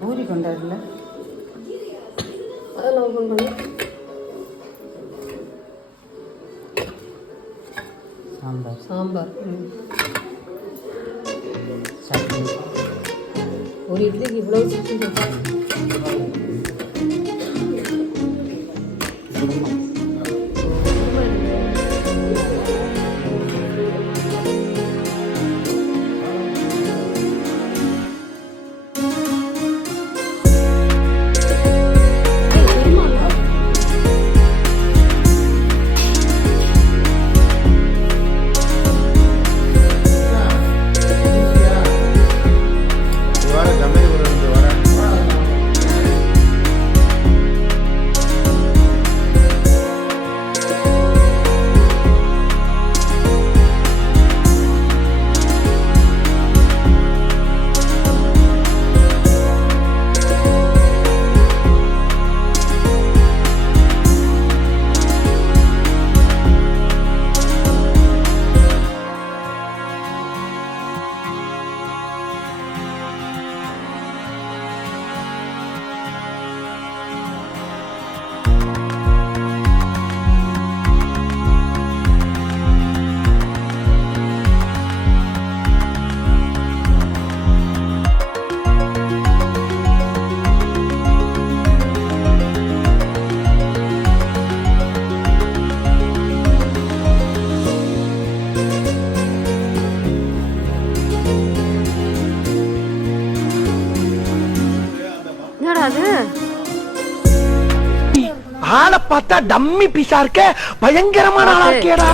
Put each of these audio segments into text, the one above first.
பூரி கொண்டாடல அதெல்லாம் ஓப்பன் பண்ணி சாம்பார் சாம்பார் சட்னி ஒரு இட்லிக்கு இவ்வளோ சட்னி ஆளை பார்த்தா டம்மி பீஸா இருக்க, பயங்கரமான ஆளா இருக்கேடா.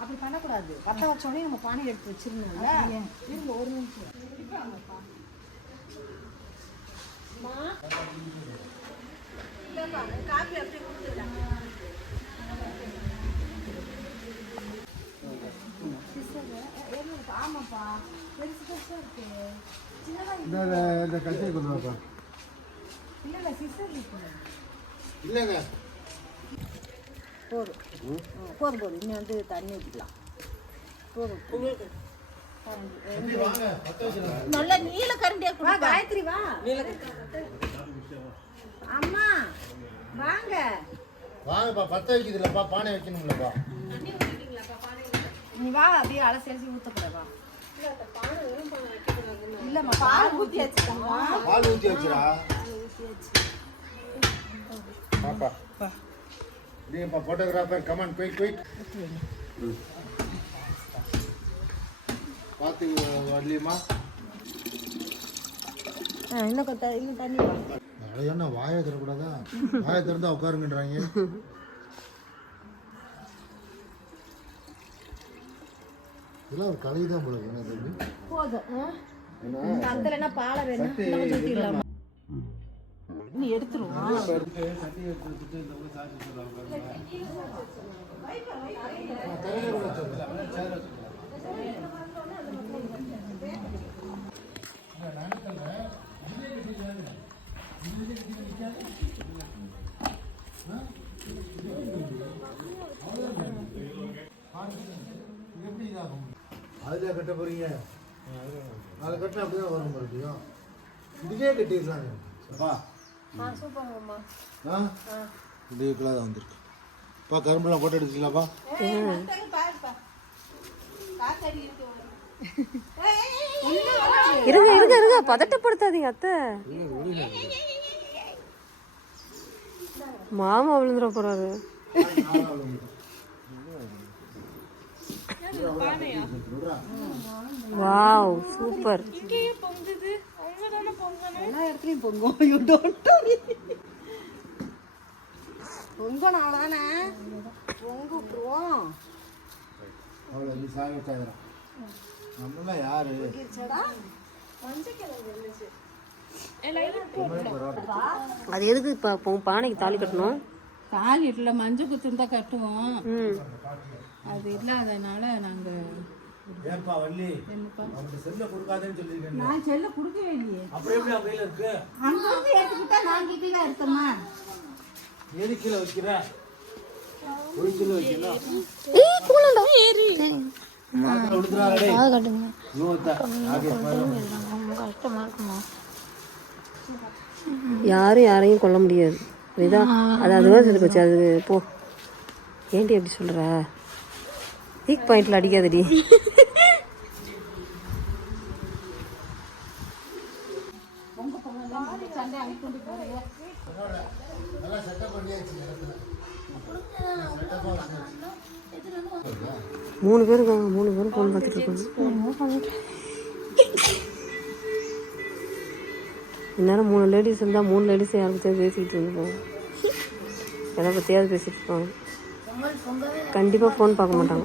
அப்படி பண்ணக்கூடாது. பத்த வச்சோடனே நம்ம பானை எடுத்து வச்சிருந்தோம்ல, இருங்க ஒரு நிமிஷம். காப்பி அப்படியே கொடுத்துருக்காங்க. ஆமாப்பா, பெருசு பெருசா இருக்கு. சின்னதா இந்த கட்சியை கொண்டு வாப்பா. இல்ல சிஸ்டர் இருக்கு. இல்லைங்க போதும் போதும் போதும். இன்னும் வந்து தண்ணி ஊற்றிக்கலாம். போதும். நல்ல நீல கரண்டியா கொடுங்க. காயத்ரி வா. அம்மா வாங்க வாங்கப்பா. பத்த வைக்குதுல்லப்பா, பானை வைக்கணும்லப்பா. நீ வா, அப்படியே அலசி அலசி ஊற்றக்கூடாதா? இல்லம்மா, பால் ஊற்றியாச்சு. பால் ஊற்றியாச்சுரா பாப்பா. நீங்கப்பா ஃபோட்டோகிராஃபர், கமான் குயிக் குயிக். பார்த்து வரலையுமா? இன்னும் இன்னும் தண்ணி வா. என்ன வாயை தரக்கூடாதா? வாயை திறந்தா உட்காருங்கன்றாங்க. இதெல்லாம் ஒரு கலை தான் போல. போதும். அந்த என்ன பாலை வேணும்? நீ எடுத்துருவோம். அதுல கட்ட போறீங்க, அதை கட்டினா அப்படிதான் வரும் மறுபடியும். இதுக்கே கட்டிடலாங்க. இது இப்பெல்லாம் தான் வந்திருக்கு. கரும்புலாம் போட்டோ எடுத்துக்கலாப்பா. இருங்க இருங்க இருங்க, பதட்டப்படுத்தாதீங்க அத்தை. மாமா விழுந்துட போறாரு. Wow super. எல்லா இடத்துலயும் பொங்கும். யூ டோன்ட் பொங்கணும் அவ்வளோதானே. பொங்கு விட்டுருவோம். அவ்வளோ நீ சாமி உட்காந்துறோம். நம்மளாம் யாரு? அது எதுக்கு இப்போ பானைக்கு தாலி கட்டணும்? தாலி இல்லை, மஞ்சள் குத்துன்னு தான் கட்டுவோம். அது இல்லாதனால நாங்கள். ஏன்பா வள்ளி, அவனுக்கு செல்ல கொடுக்காதேன்னு சொல்லியிருக்கேன். நான் செல்ல கொடுக்கவே இல்லையே. அப்புறம் எப்படி அவன் கையில் இருக்கு? அங்கே வந்து எடுத்துக்கிட்டா நான் கீழே எடுத்தோம்மா. எது கீழே வைக்கிற? ஒரு கீழே வைக்கல. யாரும் யாரையும் கொல்ல முடியாது. அதுதான் அது அதுவாக சொல்லி போச்சு. அது போ. ஏன்டி எப்படி சொல்ற? வீக் பாயிண்ட்ல அடிக்காதடி. மூணு பேர் இருக்காங்க, 3 பேரும் ஃபோன் பார்த்துட்டு இருக்காங்க. இந்நேரம் 3 லேடிஸ் இருந்தால் 3 லேடிஸ் யாரை பற்றியாவது பேசிக்கிட்டு இருந்துப்போம். எதை பற்றியாவது பேசிட்டு இருப்பாங்க. கண்டிப்பாக ஃபோன் பார்க்க மாட்டாங்க.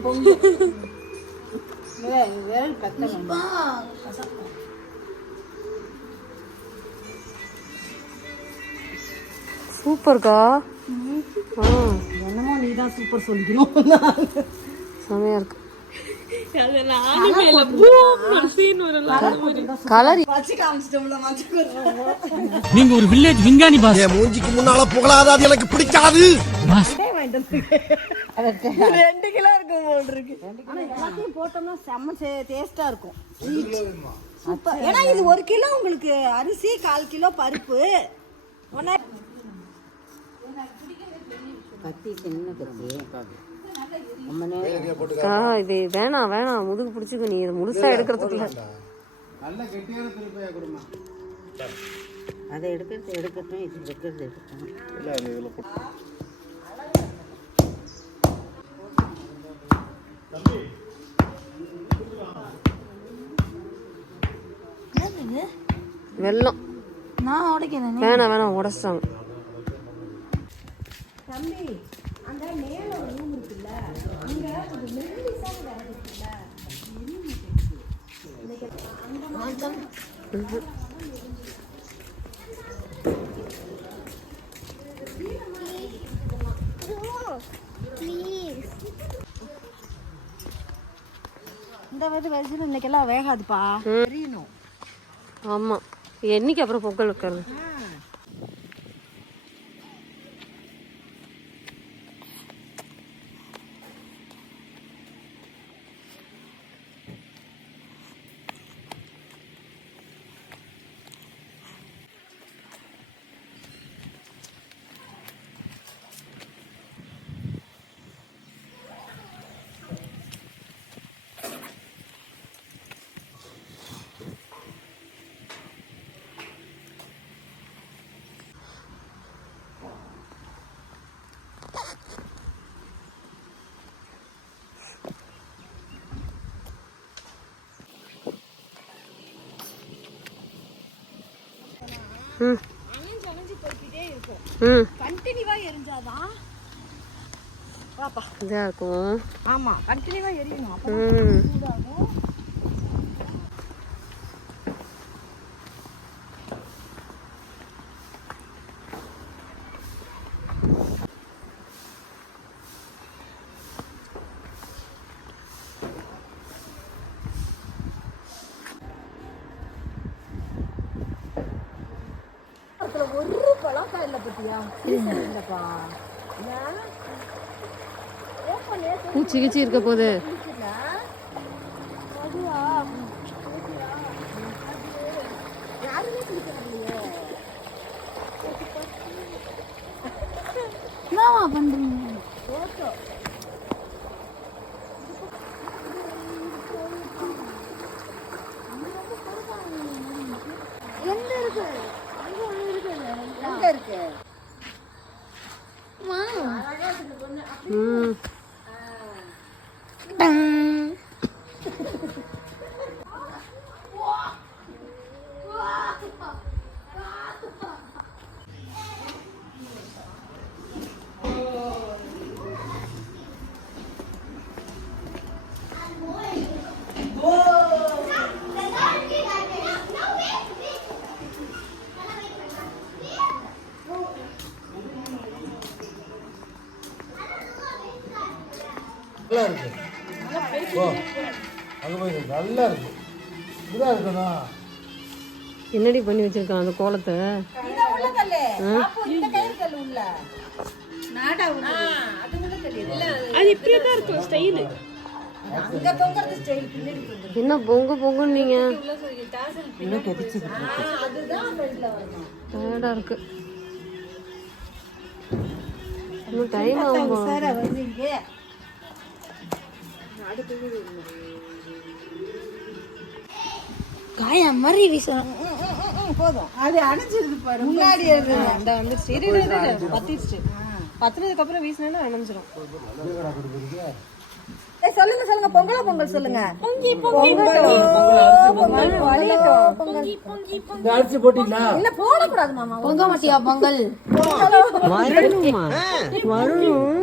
சூப்பர்க்கா. என்னமோ நீ தான் சூப்பர் சொல்லிக்கணும். செமையா இருக்கு. நீங்க ஒரு வில்லேஜ் விஞ்ஞானி பாஸ். மூஞ்சிக்கு முன்னால புகழாத, அது எனக்கு பிடிக்காது. 2 கிலோ இருக்கும் போல் இருக்கு. ஆனா எல்லாத்தையும் போட்டோம்னா செம்ம டேஸ்டா இருக்கும். சூப்பர். ஏன்னா இது 1 கிலோ உங்களுக்கு அரிசி, 1/4 கிலோ பருப்பு. கத்தி சின்ன கத்தி. இது வேணாம் வேணாம், முதுகு பிடிச்சிக்க. நீ இதை முழுசா எடுக்கிறதுக்குள்ள அதை எடுக்கிறது எடுக்கட்டும், இது எடுக்கிறது எடுக்கட்டும். வெல்லம் நான் உடைக்கிறேன். வேணாம் வேணாம், உடச்சிட்டாங்க. தம்பி, அந்த மேல ஒரு ரூம் இருக்குல்ல, அங்க ஒரு மெல்லிசான வேலை இருக்குல்ல, இந்த மாதிரி வரிசையில் இன்னைக்கெல்லாம் வேகாதுப்பா. தெரியணும். ஆமா, என்னைக்கு அப்புறம் பொங்கல் வைக்கிறது? கண்டினியூவா எரிஞ்சாதான் இதா இருக்கும். ஆமா, கண்டினியூவா எரியணும். அப்பதான் சூடாகும். ஒரு பழக்கா இல்ல பத்தியா இல்லப்பா பூச்சி கீச்சி இருக்க போது. என்னவா பண்றீங்க? எங்க இருக்கு? எங்க இருக்கு? நல்லா இருக்கு. ஓ அங்கே போய் நல்லா இருக்கு. இப்படிதான் இருக்கணும். என்னடி பண்ணி வச்சிருக்கான் அந்த கோலத்தை? என்ன பொங்க பொங்கன்னு நீங்க டயர்டா இருக்கு. இன்னும் டைம் ஆகும். காயா மாதிரி வீசணும். போதும் அது அணைஞ்சிருது பாரு. முன்னாடி அந்த வந்து பத்திடுச்சு. பத்துனதுக்கு அப்புறம் வீசினா அணைஞ்சிரும். சொல்லுங்க சொல்லுங்க. பொங்கலோ பொங்கல் சொல்லுங்க. அரிசி போட்டீங்களா? இல்ல போடக்கூடாது மாமா. பொங்க மாட்டியா பொங்கல்? வரணுமா? வரணும்.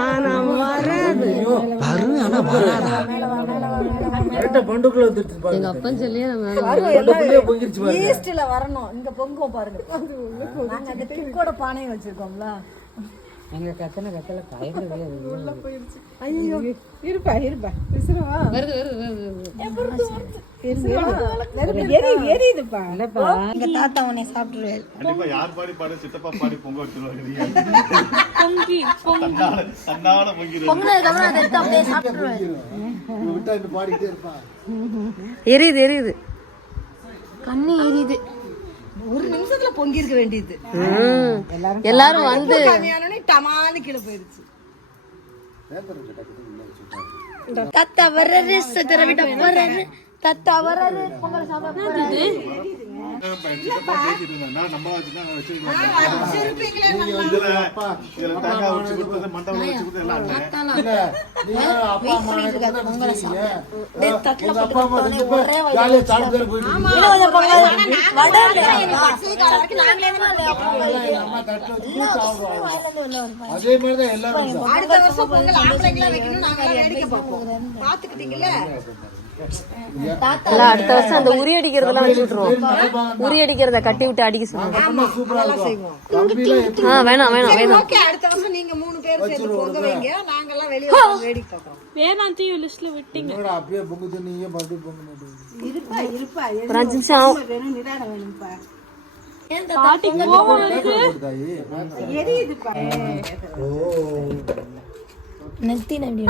ஆனா வராது. எங்க அப்பன் சொல்லியே நம்ம ஈஸ்ட்ல வரணும். இங்க பொங்கும் பாருங்க. நாங்க அந்த பிக்கோட பானையை வச்சிருக்கோம்ல. எங்க கத்தனை கத்தல பயப்படவே உள்ள போயிருச்சு. ஐயோ இருப்பா இருப்பா விசுறவா வருது வருது எரியுதுப்பா. எங்க தாத்தா உன்னை சாப்பிட்டுருவாரு. கண்டிப்பா யார் பாடி பாடு சித்தப்பா பாடி பொங்க வச்சிருவாங்க. பொங்கி தன்னால பொங்கிடுவாங்க. பொங்கினதுக்கு அப்புறம் அதை எடுத்து அப்படியே சாப்பிட்டுருவாரு. விட்டா இந்த பாடிக்கிட்டே இருப்பா. எரியுது எரியுது. கண்ணு எரியுது. ஒரு நிமிஷத்துல பொங்கி இருக்க வேண்டியது. எல்லாரும் வந்து டமான்னு கீழே போயிருச்சு. தாத்தா வர்றாரு சத்தர விட போறாரு. தாத்தா வர்றாரு பொங்கல் சாப்பிடுறது. அதே மாதிரிதான் எல்லாரும் அடுத்த வருஷம் பொங்கல் ஆம்பளைங்களா வைக்கணும். நாங்க வேடிக்கை பார்ப்போம். பாத்துக்கிட்டீங்கல்ல. அடுத்த வருஷம் அந்த உரி அடிக்கிறதெல்லாம் வச்சு விட்டுருவோம். உரி அடிக்கிறத கட்டி விட்டு அடிக்க சொல்லுவோம். சூப்பரா இருக்கும். வேணாம் வேணாம் வேணாம். ஓகே அடுத்த வருஷம் நீங்க 3 பேர் சேர்ந்து பொங்க வைங்க. நாங்க எல்லாம் வெளிய வேடிக்கை பார்க்கறோம். வேணாந்தி லிஸ்ட்ல விட்டீங்க. அப்படியே பொங்கு தண்ணியே மறுபடியும் பொங்க மாட்டேங்குது. இருப்பா இருப்பா. ஒரு 5 நிமிஷம் ஆகும். வேணும் நிதானம் வேணும்ப்பா. பாட்டி கோவம் வருது. எரியுதுப்பா. ஓ நெத்தி நடி.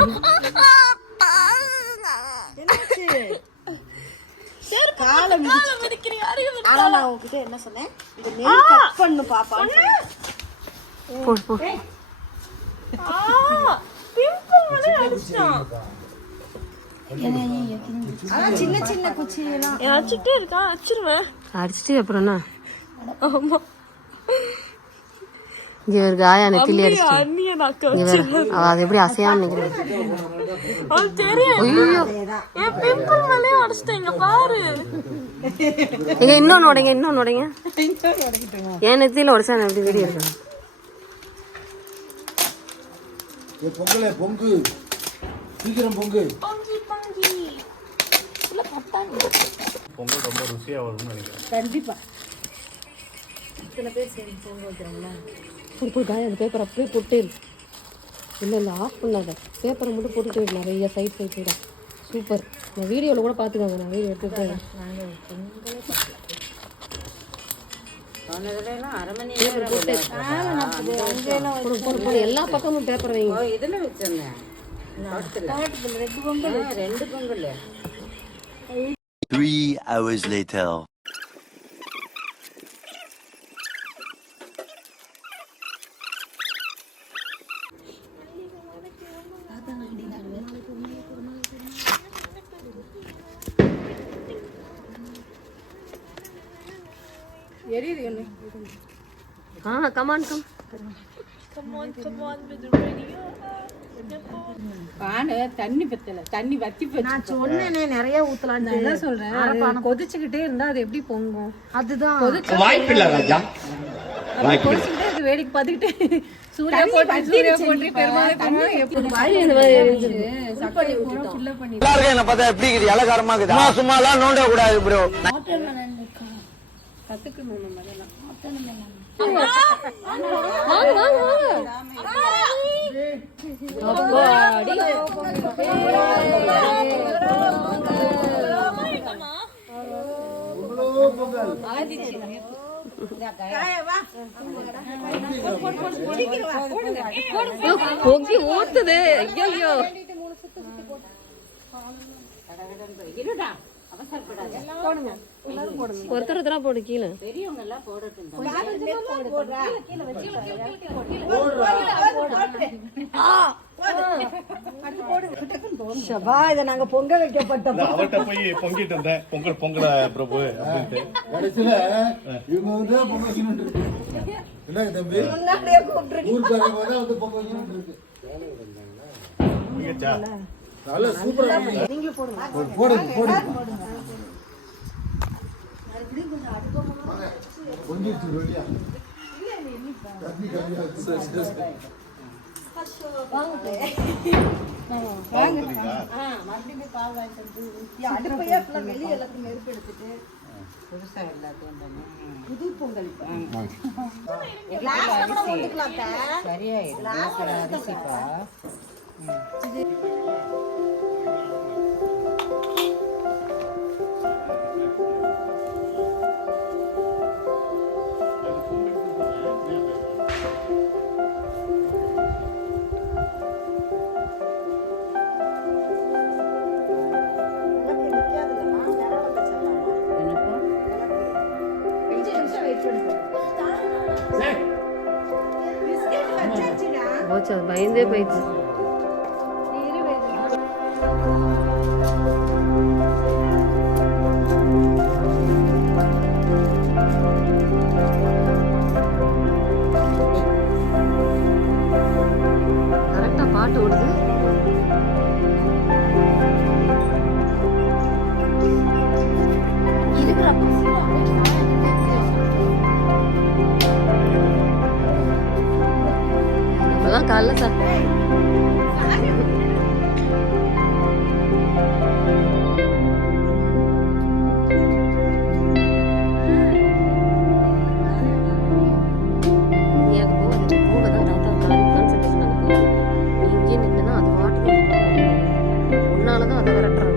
என்னாச்சு? காலை மிதிக்கிறீங்க. ஆனா நான் உன்கிட்ட என்ன சொன்னேன்? இந்த நெல் கட் பண்ணு பாப்பான்னு சொன்னேன். போ போ. பிம்பிள் வந்து அடிச்சான். அதான் சின்ன சின்ன குச்சி எல்லாம் அடிச்சிட்டே இருக்கா. அடிச்சிருவேன். அடிச்சிட்டு அப்புறம் என்ன? ஆமா. இங்க ஒரு காயா நெத்திலி அடிச்சு. அண்ணிய நாக்க இங்க வேற அது எப்படி அசையாம நிக்கிறேன். அது தெரியும். ஐயோ ஏ பிம்பிள் மேலே அடிச்சிட்டீங்க பாரு. எங்க இன்னொன்னு உடைங்க இன்னொன்னு உடைங்க. ஏன் நெத்தியில உடைச்சா எப்படி வீடியோ இருக்கு? பொங்கலே பொங்கு சீக்கிரம் பொங்கு. பொங்கி பொங்கி. இல்ல பட்டாணி. பொங்கல் ரொம்ப ருசியா வரும்னு நினைக்கிறேன். கண்டிப்பா. இத்தனை பேர் சேர்ந்து பொங்க வைக்கிறோம்ல. ஒரு காய் அந்த பேப்பர் அப்படியே போட்டு இல்லை ஆஃப் பண்ணாத. பேப்பரை மட்டும் போட்டுட்டு நிறைய சைட் சைட் சூப்பர். நான் வீடியோவில் கூட பார்த்துக்கோங்க. நான் வீடியோ எடுத்துட்டு நாங்கள் பொங்கலே பார்க்கலாம். அரை மணி நேரம் போடு எல்லா பக்கமும் பேப்பர் வைங்க. இதுல வச்சிருந்தேன். ரெண்டு Pongal 3 hours later. Come on come. தண்ணி பத்தல, தண்ணி வத்தி போச்சு. நான் சொன்னேனே நிறைய ஊத்தலாம்னு. என்ன சொல்றேன், கொதிச்சுக்கிட்டே இருந்தா அது எப்படி பொங்கும்? அதுதான் வாய்ப்பில்லை ராஜா, கொதிச்சுக்கிட்டே அது வேடிக்கை பார்த்துக்கிட்டு சூர்யா போட்டு பெருமாள் எப்படி எல்லாருக்கும் என்ன பார்த்தா எப்படி இருக்குது, இலக்காரமா இருக்குது. சும்மா எல்லாம் நோண்ட கூடாது ப்ரோ. கத்துக்கணும் நம்ம அதெல்லாம். பொங்கி ஊத்துது. ஐயோ ஒருத்தர் ஒருத்தரா போடு கீழே. பெரியவங்க எல்லாம் போடட்டும். இதை நாங்க பொங்க வைக்கப்பட்டோம். அவர்கிட்ட போய் பொங்கிட்டு இருந்தேன், பொங்கல பிரபு அப்படின்ட்டு. கடைசியில இவங்க வந்து பொங்க வைக்கணும்னு இருக்கு. என்ன தம்பி ஊர்க்காரங்க வந்து பொங்க வைக்கணும்னு இருக்கு. நல்ல சூப்பரா போடுங்க பொங்கிடுச்சு வெளியா. அடுப்பையா வெளியே எல்லாத்தையும் நெருப்பு எடுத்துட்டு புதுசா எல்லாத்தையும் புது பொங்கல் சரியாயிடும். அரிசிப்பா போச்சு, அது பயந்தே போயிடுச்சு. கரெக்டா பாட்டு ஓடுது. நம்மலாம் காலைல உன்னாலதான் அதை விரட்டுறாங்க.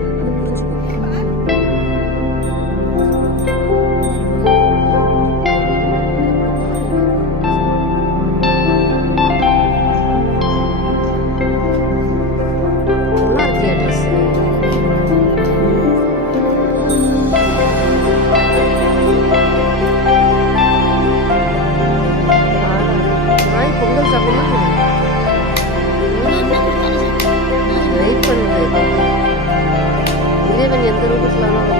பொங்கல் சாப்பிடணும். வெயிட் பண்ணுது. இறைவன் எந்த ரூபத்துல வருவார்.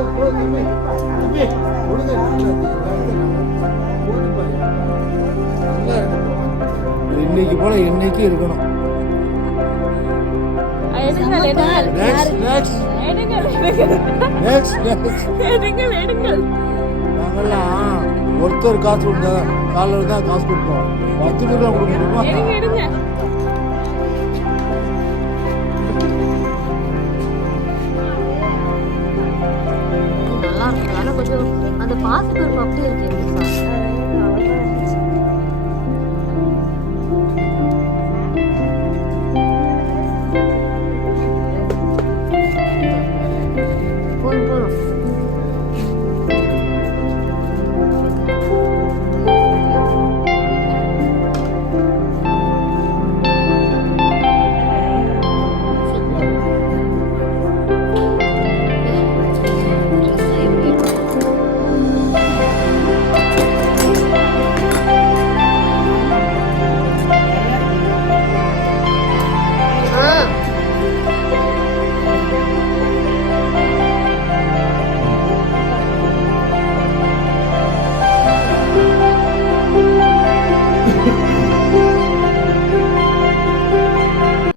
தம்பி தம்பி கொடுங்க இன்னைக்கு போல என்னைக்கு இருக்கணும். நாங்கெல்லாம் ஒருத்தர் காசு கொடுத்தா காலையில் தான் காசு கொடுப்போம். 10 பேர் தான் கொடுக்க முடியுமா?